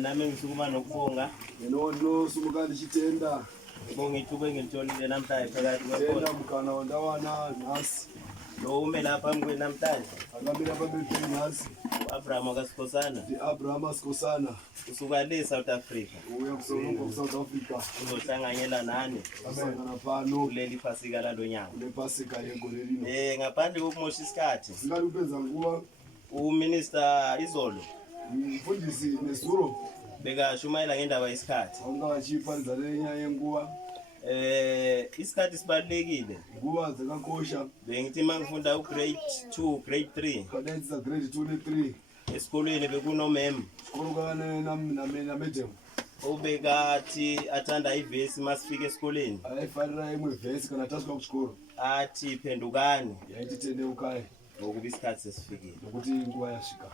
nami ngisukuma nokubonga no sumuka ndichitenda ngibonga ithuba engilitholile namhlanje phakathi tenda kwekhosi mkana wandawana nasi lo ume lapha mkwe namhlanje akamile pambili nasi uAbraham wakasikhosana di Abraham Skosana usuka le South Africa uya kusongo South Africa uzohlanganyela nani amen pano kuleli phasika lalonyaka le pasika yengolelino ngaphandle kokumosha isikhathi singathi upenza kuba uminister Izolo mfundisi nesuro bekashumayela ngendaba yesikhathi awungachipa ndzalenya yenguwa isikhathi sibalekile nguwa zakakosha bengithi mangifunda ugrade 2 grade 3 kadaitsa grade 2 ne 3 esikolweni bekunomem sikolo kana na madam ubekathi athanda ivesi masifika esikoleni ayifanira imwe vesi kana tasika kuchikoro athi phendukani yaiti tende ukaye ngokuba isikhathi sesifikile ukuthi inguwa yashika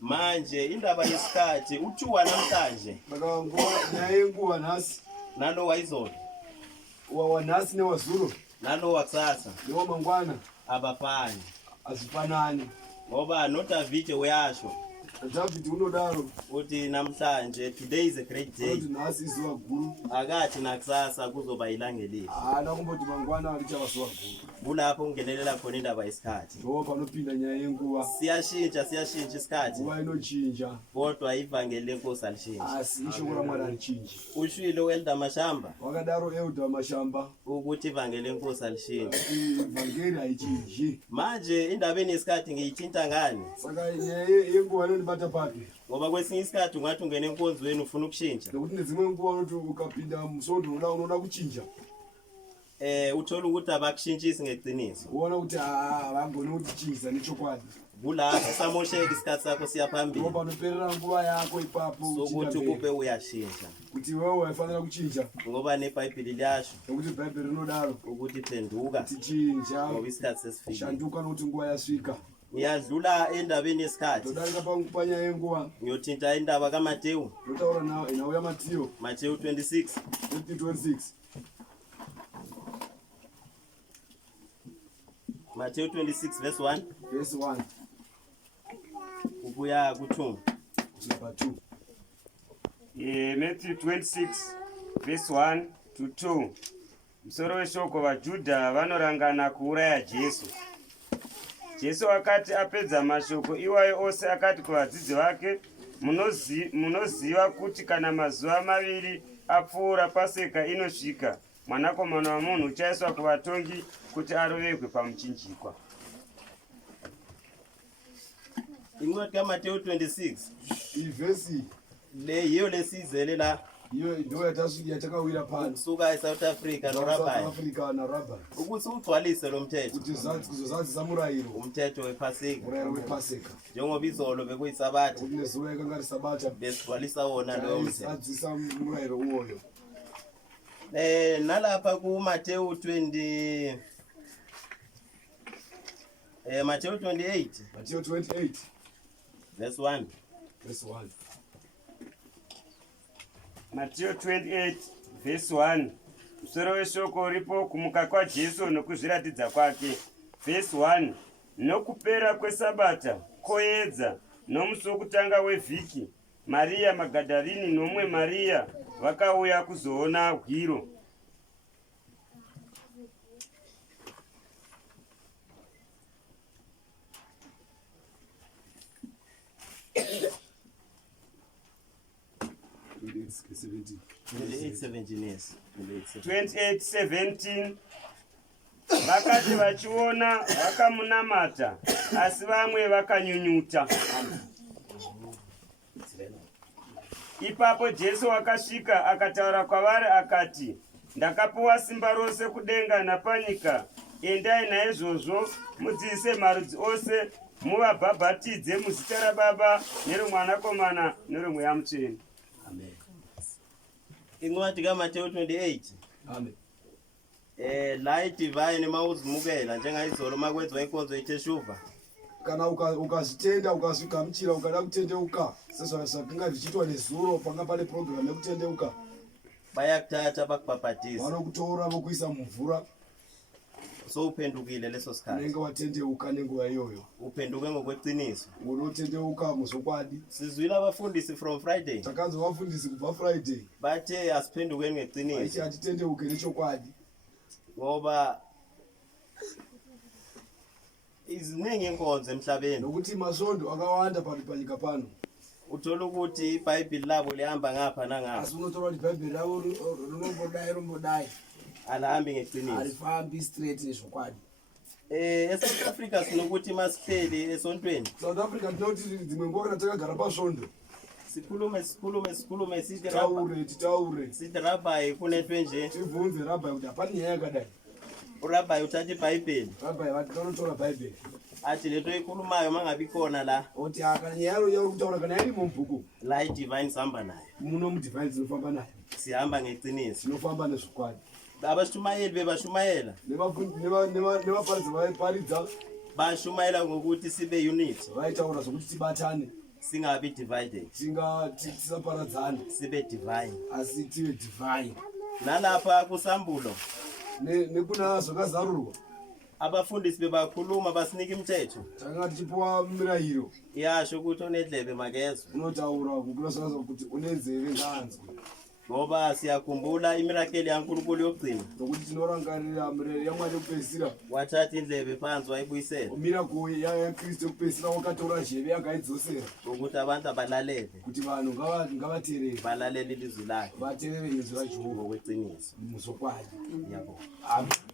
manje indaba yesikhathi uthuwa namhlanje bakanguwa naye inguwa nasi nalo wayizolo wanasi newazulu nalo wakusasa lewo mangwana abafani azifanani ngoba noDavid uyasho David unodaro uthi namhlanje today is a great day uthi nasi izuwa guru akathi nakusasa kuzoba ilangelile nakumboti mangwana alichawasuwa guru kulapho kungenelela khona indaba yesikhathi ngoba panopinda nyaya yenguwa siyashintsha isikhathi nguwa inochinja kodwa ivangeli lenkosi alishintsha ishoko lamwari alichinji ushwile uElda Mashamba wakadaro Elda Mashamba ukuthi ivangeli lenkosi alishintsha ivangeli ayichinji manje indabeni yesikhathi ngiyithinta ngani saka yenguwa nendibata papi ngoba kwesinye isikhathi ungathi ungena enkonzweni ufuna ukushintsha nokuthi nezimwe nguwa nothi ukapinda msondo unoda kuchinja uthola ukuthi abakushintshisi ngeqiniso ubona ukuthi abangona ukuthi chinza nechokwadi kulapho samosheka isikhathi sakho siya phambili ngoba noperera nguwa yakho ipapo sokuthi kube uyashintsha kuti wewe wafanele kuchinja ngoba neBhayibheli liyasho nokuthi iBhayibheli rinodaro ukuthi phenduka tichinja ngoba isikhathi sesifikile shanduka nokuthi nguwa yasvika ngiyadlula endabeni yesikhathi ndodarika pangupanya yenguwa ngiyothinta indaba kaMateyu ndotaura nawo yaMatiyo Mateyu 26 26 Mateyu 26 verse 1 verse 1 ukuya ku2 number 2 Matthew 26 verse 1 to 2. Msoro weshoko vaJudha vanorangana kuuraya Jesu. Jesu akati apedza mashoko iwayo ose akati kuvadzidzi vake, munoziva kuti kana mazuva maviri apfuura Paseka inosvika, Mwanakomana waMunhu uchaiswa kuvatongi kuti arovekwe pamuchinjikwa. incwadi kaMateyu 26 ivesi leyo lesizele la iyo ndo yatakawira pano kusuka eSouth Africa South noRabai Africa na Rabai ukuthi ugcwalise lo mthetho kuti kuzozadzisa murayiro umthetho wePhasika murayiro wepaseka njengoba izolo bekuyisabatha kuti nezuva yakanga risabata besigcwalisa wona lowo mthetho adzisa murayiro uwoyo nalapha kuMateyu 20 Mateyu 28 Matthew 28 verse 1 verse 1 Matthew 28 verse 1. Msoro weshoko ripo kumuka kwa Jesu nokuzviratidza kwake. Verse 1. Nokupera kwesabata koedza nomusi wokutanga wevhiki, Maria Magadharini nomwe Maria vakauya kuzoona hwiro. Seventeen. 28:17 yes 28:17. Vakati vachiona vakamunamata, asi vamwe vakanyunyuta. Ipapo Jesu akasvika akataura kwavari akati, ndakapiwa simba rose kudenga napanyika. Endai naizvozvo mudzidzise marudzi ose, muvabhabhatidze muzita raBaba neroMwanakomana neroMweya Mutsvene. amen incwadi kaMateyu 28 Amen. la idivine mawuzimukela njengayizolo makwenzwa inkonzo yeteshuva kana ukazitenda ukazigamuchira ukada kutendeuka sezvakanga zvichiitwa nezuro panga pane program yekutendeuka bayakuthatha bakubhabhatisa vanokutora vokuisa mumvura sowuphendukile leso sikhathi unenge watendeuka nenguva iyoyo uphenduke ngokweqiniso unotendeuka muzokwadi. sizwile abafundisi from Friday Takanzwa vafundisi kubva Friday bathe asiphendukeni ngeqiniso aiti atitendeuke nechokwadi ngoba iziningi inkonzo emhlabeni nokuti masondo akawanda panyika pano, uthola ukuthi iBhayibheli labo lihamba ngapha nangapha asi unotora kuti bhaibheri ravo rinombodai alihambi ngeqiniso harifambi straight nezvokwadi. eSouth Africa sinokuthi masihleli esontweni South Africa tinoti dzimwe nguva kana takagara pasvondo sikhulume sithi rabhayi kunetwe nje tibvunze rabhayi kuti hapana nyaya yakadai. urabhayi uthatha iBhayibheli Rabhayi vati vanotora bhaibheri athi lento ikhulumayo mangabe ikhona la kuti kana nyaya yauri kutaura kana irimo mubhuku la idivine sihamba nayo muno mudivine tinofamba nayo, sihamba ngeqiniso tinofamba nezvokwadi. abashumayeli bebashumayela nevaparidzi vaiparidza bashumayela ngokuti sibe unity vaitaura zvokuti tibatane, singabi divided tisaparadzane sibe divine asi tive divine. nalapha kusambulo nekuna zvakazarurwa abafundisi bebakhuluma basinika imithetho tanga tichipiwa mirayiro iyasho ukuthi onedlebe makezwe unotaura kukunasvakaza kuti unenzeve ngaanzwe, ngoba siyakhumbula imirakeli yaNkulunkulu yokugcina nokuti tinorangarira mirayiro yamwari yekupedzisira. wathatha indlebe phansi wayibuyisela mirako yakristu yekupedzisira wakatora zheve yakaidzosera ukuthi abantu abalalele kuti vanhu ngavateerere, balalele ilizwi lakhe vateerere inzwi raJehovha ngokweqiniso muzokwadi. yabo Amen.